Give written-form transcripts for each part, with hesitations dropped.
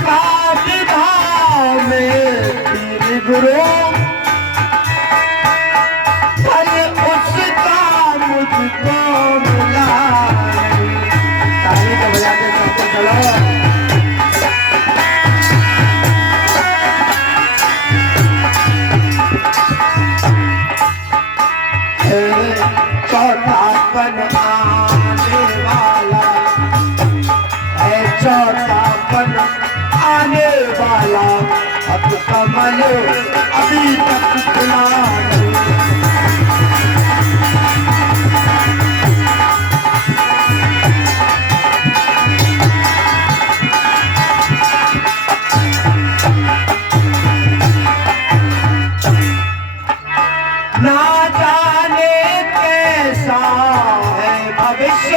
का विधान में तीर गुरु फल उसका मुझको मिला। ताली तो बजा के सबको चलो। चौथापन आने वाला है, चौथापन आने वाला, अब कमल अभी तक खुला नहीं। ना जाने कैसा है भविष्य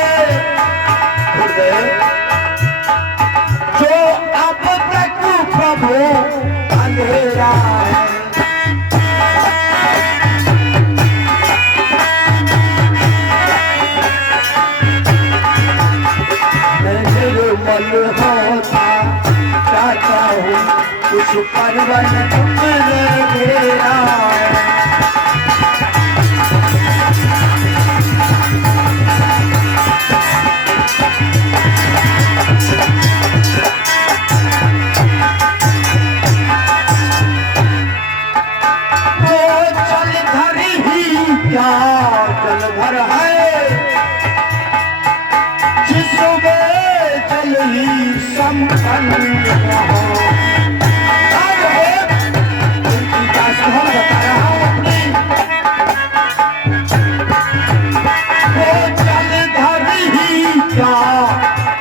जो अब तक प्रभु अंधेरा है। मैं निर्मल होता चाहता हूँ, कुछ पर्वत घेरा है। जल भर है जिसमें जल ही संपन्न रहो। बता रहा हूँ अपनी वो जलधर ही क्या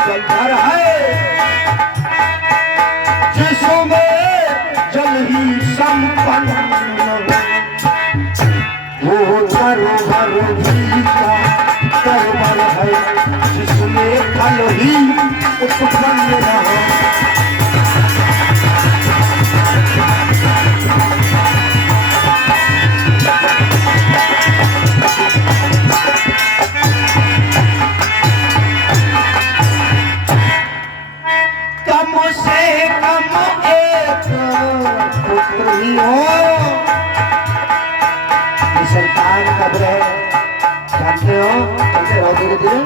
जलधर है जिसमें जल ही संपन्न। वो धरोहर भी का धरोहर है जिसमें फल ही उत्पन्न न हो। कम से कम एक पुत्र ही हो। संतान कब रहे जानते हो? जानते हो धीरे धीरे।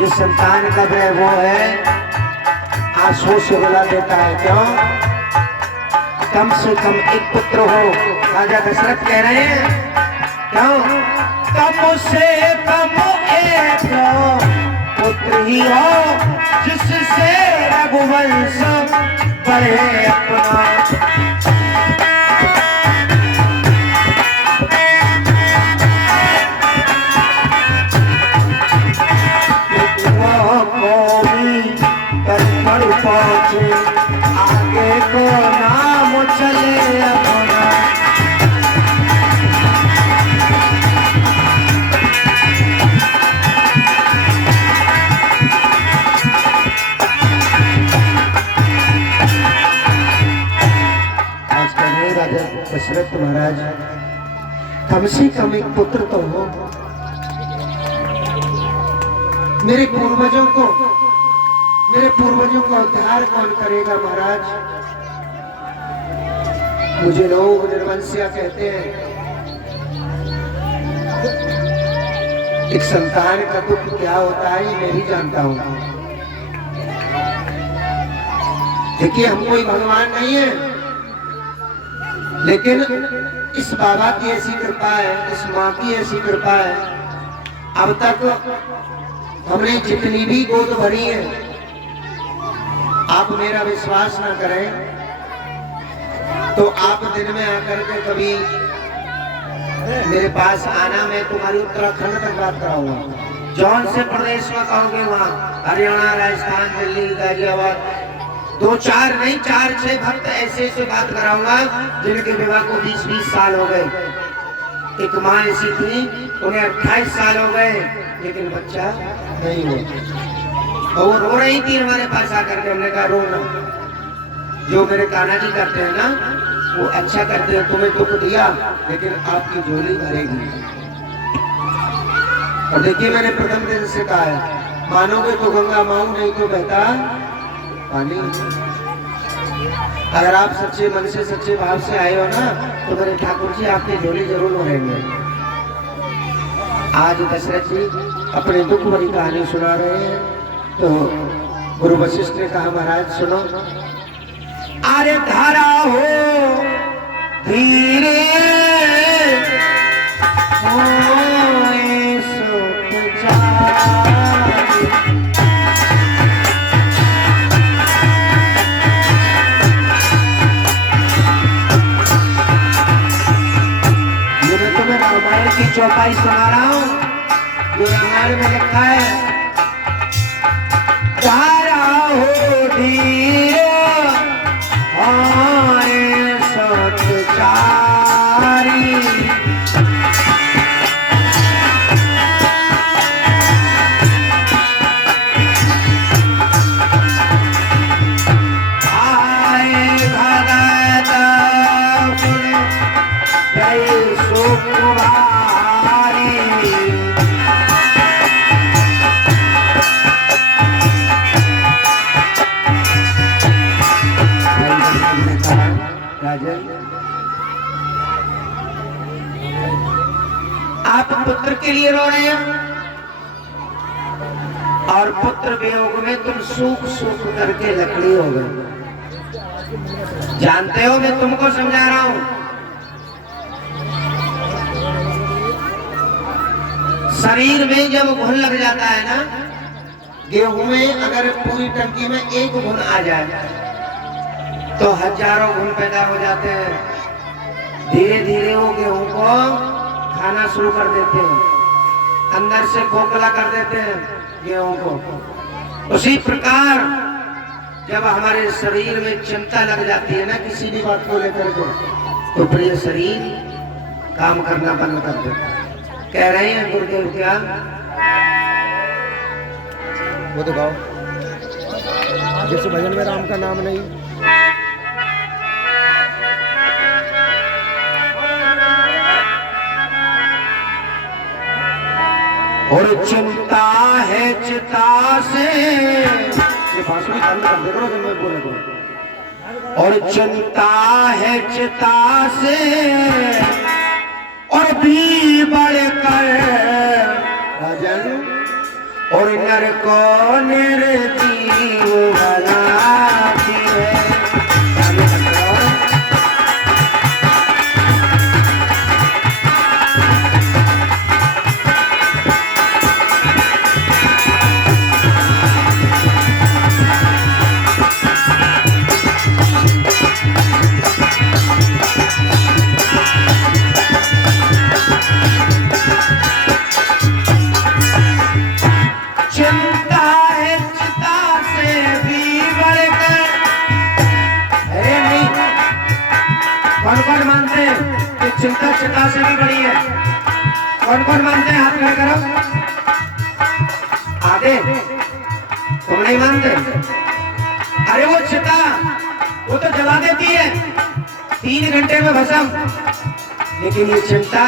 ये संतान कब रहे वो है आंसू से रुला देता है। क्यों? कम से कम एक पुत्र हो। राजा दशरथ कह रहे हैं क्यों? कम से कम एक पुत्र ही हो जिससे रघुवंश बढ़े अपना। पहुंचे आगे को नाम चले अपना। आज कहे राजा दशरथ महाराज कम से कम एक पुत्र तो हो। मेरे पूर्वजों को उद्धार कौन करेगा महाराज? मुझे लोग निर्वंशिया कहते हैं। एक संतान का दुख क्या होता है ये मैं भी जानता हूँ। देखिए हम कोई भगवान नहीं है, लेकिन इस बाबा की ऐसी कृपा है, इस माँ की ऐसी कृपा है। अब तक हमने जितनी भी गोद भरी है, आप मेरा विश्वास ना करें तो आप दिन में आकर के कभी मेरे पास आना, मैं तुम्हारी उत्तराखंड तक बात कराऊंगा। जौन से प्रदेश में कहोगे वहाँ, हरियाणा, राजस्थान, दिल्ली, गाजियाबाद, 2-4 नहीं 4-6 भक्त ऐसे बात कराऊंगा जिनके विवाह को 20-20 साल हो गए। एक माँ ऐसी थी, उन्हें 28 साल हो गए लेकिन बच्चा नहीं हुआ और वो रो रही थी हमारे पास आकर के। हमने कहा रोना, जो मेरे कान्हा जी करते हैं ना वो अच्छा करते हैं, तुम्हें दुख दिया लेकिन आपकी झोली भरेगी। और देखिए मैंने प्रथम दिन से कहा है, मानोगे तो गंगा माऊ, नहीं तो बहता पानी। अगर आप सच्चे मन से सच्चे भाव से आए हो ना तो मेरे ठाकुर जी आपकी झोली जरूर भरेंगे। आज दशरथ जी अपने दुख भरी कहानी सुना रहे हैं तो गुरु वशिष्ठ ने कहा महाराज सुनो। अरे धारा हो धीरे की चौपाई सुना रहा हूं जो रामायण में लिखा है। धारा हो धीरे आए सतचारी आए भगत जय सुखवा आप पुत्र के लिए रो रहे हैं और पुत्र वियोग में तुम सूख सूख करके लकड़ी हो गए। जानते हो मैं तुमको समझा रहा हूं। शरीर में जब घुन लग जाता है ना, गेहूं में अगर पूरी टंकी में एक घुन आ जाए तो हजारों घुन पैदा हो जाते हैं। धीरे धीरे वो गेहूं को खाना शुरू कर देते हैं, अंदर से खोखला कर देते हैं गेहूं को। उसी प्रकार जब हमारे शरीर में चिंता लग जाती है ना किसी भी बात को लेकर के तो प्रिय शरीर काम करना बंद कर देता है। कह रहे हैं गुरुदेव क्या वो तो गाओ जिस भजन में राम का नाम नहीं। और चिंता है चिता से ये बांसुरी चालू कर दे करो जब मैं बोले। और चिंता है चिता से और भी बढ़कर राजन और नर को निर्जीव बनाती है। चिंता चिता से भी बड़ी है। कौन कौन मानते हैं हाथ खड़े करो। आगे तुम नहीं मानते। अरे वो चिता वो तो जला देती है 3 घंटे में भस्म, लेकिन ये चिंता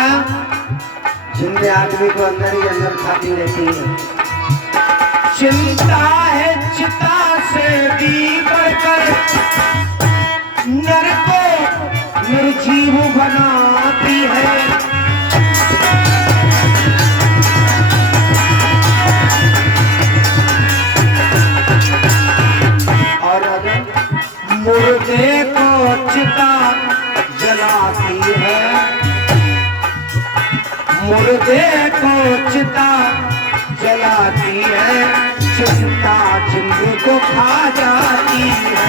जिंदे आदमी को अंदर ही अंदर खाती रहती है। चिंता है चिता से भी बढ़कर नर को निर्जीव बनाती है। और अगर मुर्दे को चिता जलाती है, मुर्दे को चिता जलाती है, चिंता जिंदगी को खा जाती है।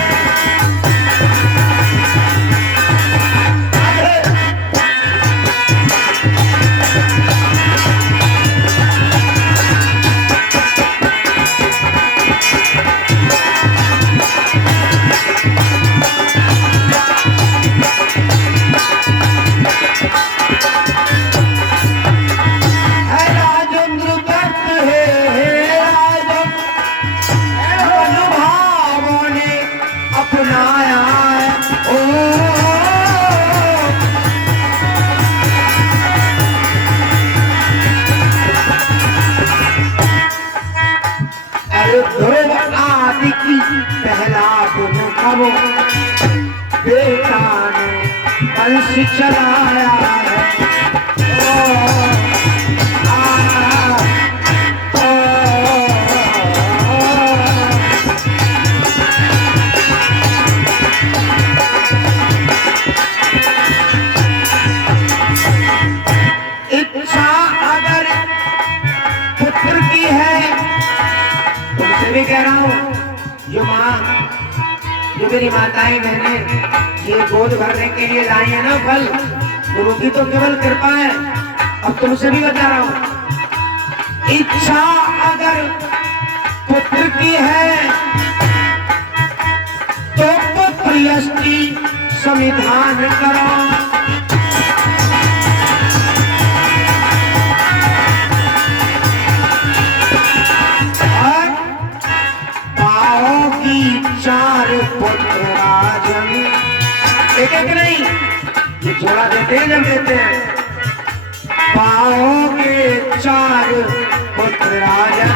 ध्रुव आदि की पहला दिन अब बेटा ने वंश चलाया है। इच्छा अगर पुत्र की है, तुमसे भी कह रहा हूं, जो माँ, जो मेरी माताएं बहनें ये गोद भरने के लिए लाई है ना फल, गुरु की तो केवल कृपा है। अब तुमसे भी बता रहा हूं, इच्छा अगर पुत्र की है तो पुत्र यष्टि संविधान करो। चार पुत्र राजन, एक एक नहीं, ये जोड़ा देते हैं जब देते हैं। पाओगे चार पुत्र राजन,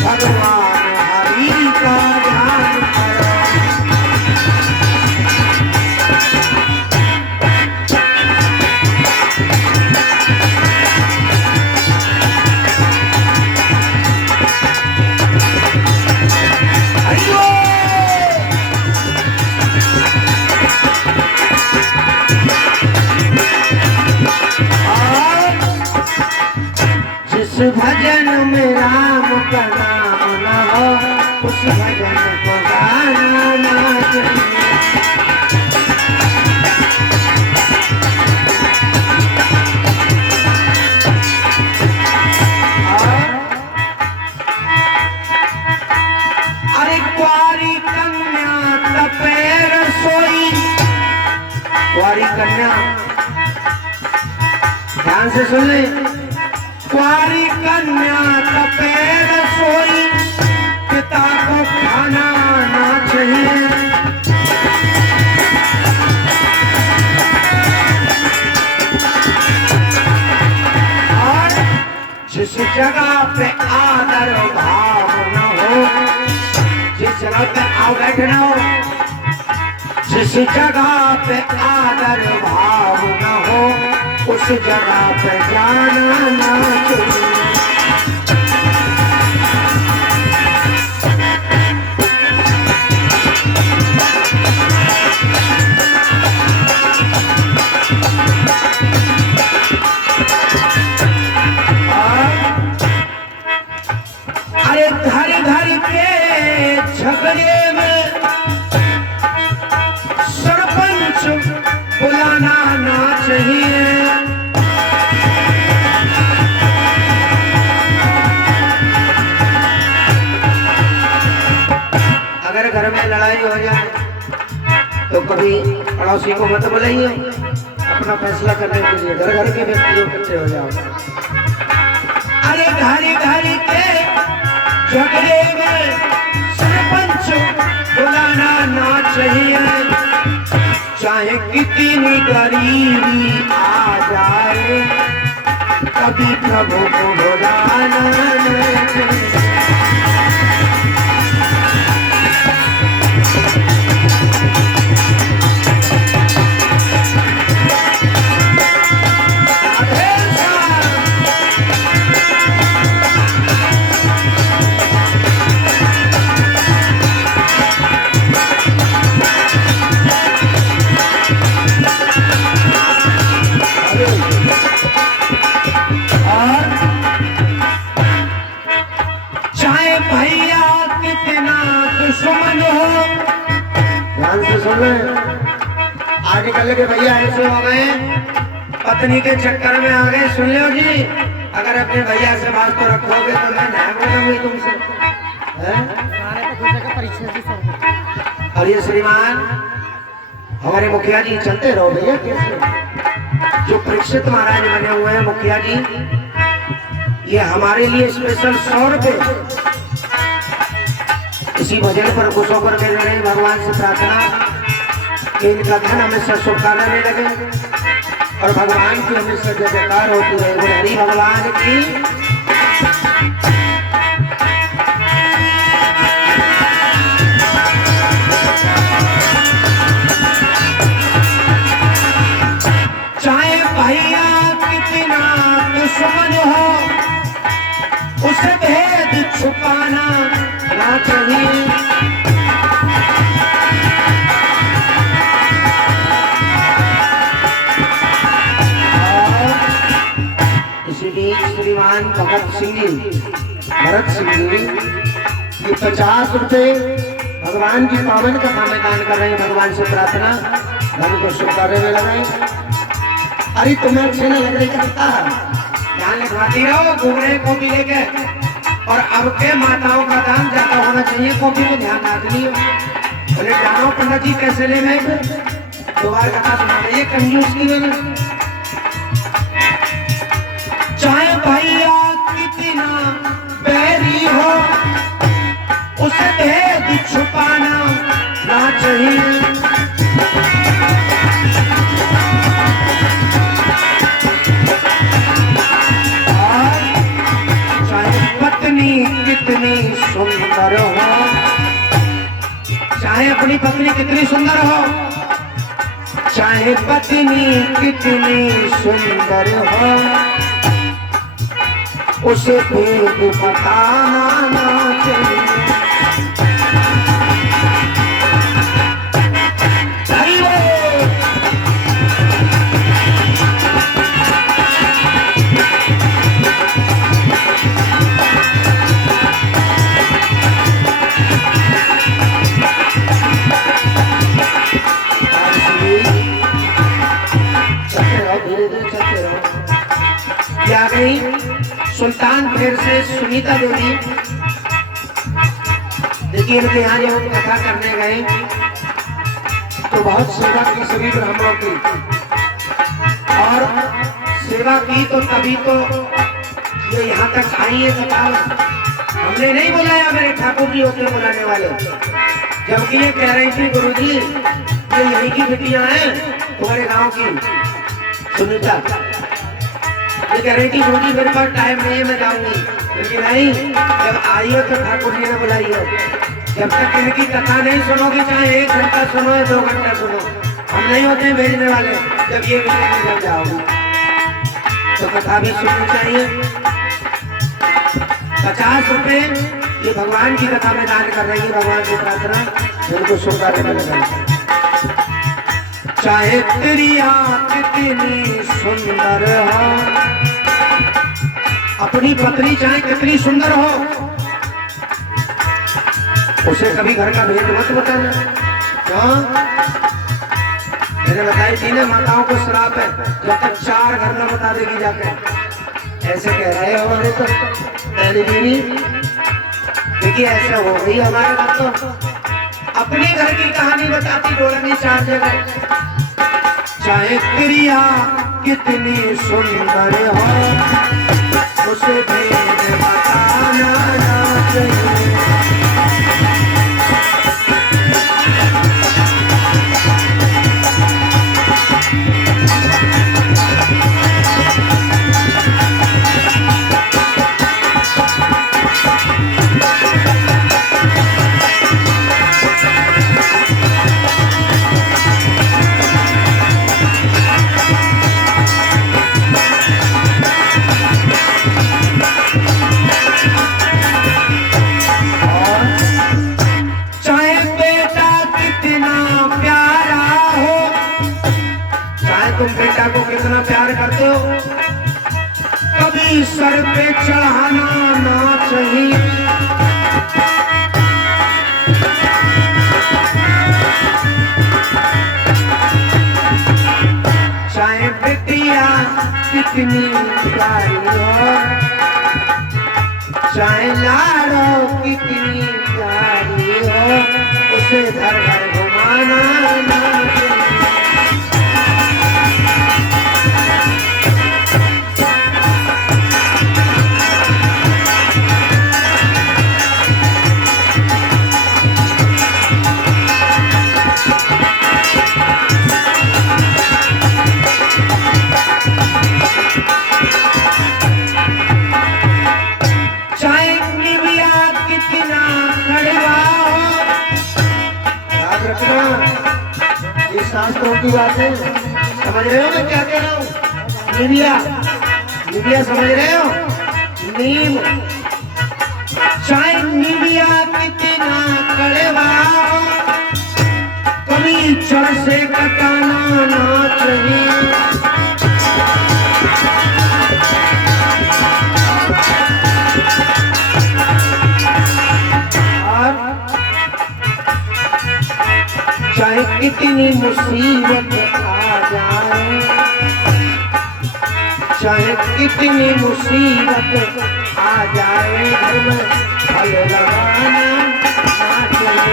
भगवान हरि का ध्यान करो। जिस भजन में राम का नाम न हो, उस भजन को गाना ना चाहिए। अरे कुंवारी कन्या तपे रसोई, कुंवारी कन्या ध्यान से सुन ले, कुंवारी कन्या तपे रसोई, पिता को खाना ना चाहिए। और जिस जगह पे आदर भाव न हो, जिस जगह पे आओ बैठे न हो, जिस जगह पे आदर भाव न हो, उस जगह पे जाना ना चाहिए। अरे घर घर के झगड़े में सरपंच बुलाना ना चाहिए। अगर घर में लड़ाई हो जाए तो कभी पड़ोसी को मत बुलाइए, अपना फैसला करने के लिए घर घर के व्यक्ति इकट्ठे हो जाओ। अरे घर घर के झगड़े में सरपंच बुलाना ना चाहिए। चाहे कितनी गरीबी आ जाए, कभी प्रभु को बुलाना ना चाहिए। आजकल के भैया ऐसे हो गए, पत्नी के चक्कर में आ गए। सुन लो जी, अगर अपने भैया से बात तो रखोगे तो मैं नहीं बोलूंगी तुमसे। और ये श्रीमान हमारे मुखिया जी, चलते रहो भैया। कैसे जो परीक्षित महाराज बने हुए हैं मुखिया जी, ये हमारे लिए स्पेशल 100 रुपए इसी भजन पर खुश होकर के लड़े। भगवान से प्रार्थना कि इनका धन हमेशा सुखा रहने लगे और भगवान की हमेशा जय जयकार होती रहे। हरि भगवान की। सिंह जी, भरत सिंह जी, ये 50 रुपए भगवान की पावन कथा में दान कर रहे हैं। भगवान से प्रार्थना धन को शुभ कार्य में लगाए। अरे तुम्हें अच्छे न लग रही करता ध्यान लिखवाती रहो, घूम रहे कॉपी लेके। और अब के माताओं का दान ज्यादा होना चाहिए, कॉपी में ध्यान रख लियो। बोले जानो पंडित जी कैसे ले गए, दोबारा कथा सुना रही है कंजूस की वजह। चाहे भैया कितना बैरी हो, उसे भेद छुपाना ना चाहिए। चाहे पत्नी कितनी सुंदर हो, चाहे अपनी पत्नी कितनी सुंदर हो, चाहे पत्नी कितनी सुंदर हो, उसे भेद बताना ना चाहिए। क्या गई सुल्तान फिर से सुनीता देवी। देखिए इनके यहाँ जब हम कथा करने गए तो बहुत सेवा की सभी ब्राह्मणों की, और सेवा की तो तभी तो ये यहाँ तक आई है कथा। हमने नहीं बुलाया, मेरे ठाकुर जी होते बुलाने वाले, जबकि ये कह रही थी गुरुजी ये यहीं की बेटियां हैं तुम्हारे गांव की सुनीता। ये कह रही थी गुरुजी मेरे पास टाइम नहीं है, मैं जाऊंगी। लेकिन नहीं, जब आई हो तो ठाकुर जी ने बुलाई हो। जब तक इनकी कथा नहीं सुनोगे, चाहे 1 घंटा सुनो या 2 घंटा सुनो, हम नहीं होते भेजने वाले। जब ये मिलेंगे जब जाओगे तो कथा भी सुननी चाहिए। 50 रुपए ये भगवान की कथा में दान कर रही है। भगवान की प्रार्थना उनको शुभ कार्य में लगाए। चाहे तेरिया कितनी सुंदर हो, अपनी पत्नी चाहे कितनी सुंदर हो, उसे कभी घर का भेद मत बताना। क्यों? मैंने बताई थी ना, माताओं को श्राप है, जब तक 4 घर में बता देगी जाके। ऐसे कह रहे हो हमारे तो पहली बीवी, देखिए ऐसा हो गई हमारे बात। तो अपने घर की कहानी बताती डोलनी 4 जगह। चाहे प्रिया कितनी सुंदर हो, उसे भेद बताना ना चाहिए। तुम बेटा को कितना प्यार करते हो, कभी सर पे चढ़ाना ना चाहिए। चाहे बेटिया कितनी प्यारी हो, चाहे लाड़ो कितनी प्यारी हो, उसे घर घर घुमाना ना चाहिए। शास्त्रों की बातें समझ रहे हो मैं क्या कह रहा हूँ? निबिया समझ रहे हो? नीम। चाहे निबिया कितना कड़वा, कभी जड़ से कटाना ना चाहिए। चाहे कितनी मुसीबत आ जाए, चाहे कितनी मुसीबत आ जाए, घर में फल लगाना ना चले।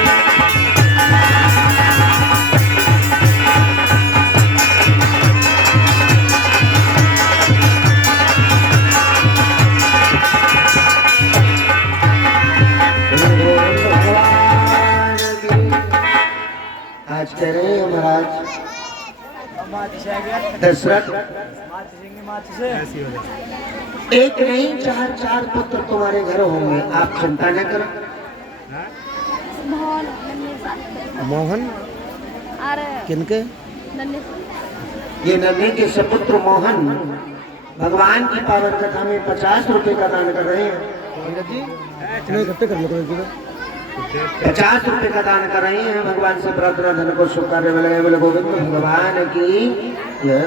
आज कह रहे हैं महाराज दशरथ, एक नहीं चार चार पुत्र तुम्हारे घर होंगे, आप चिंता न करो। मोहन किनके? ये नन्हे के सपुत्र मोहन भगवान की पावन कथा में 50 रुपए का दान कर रहे हैं। 50 रुपए का दान कर रहे हैं। भगवान से प्रार्थना धन को शुभ कार्य में लगे, बोले गोविंद भगवान की जय।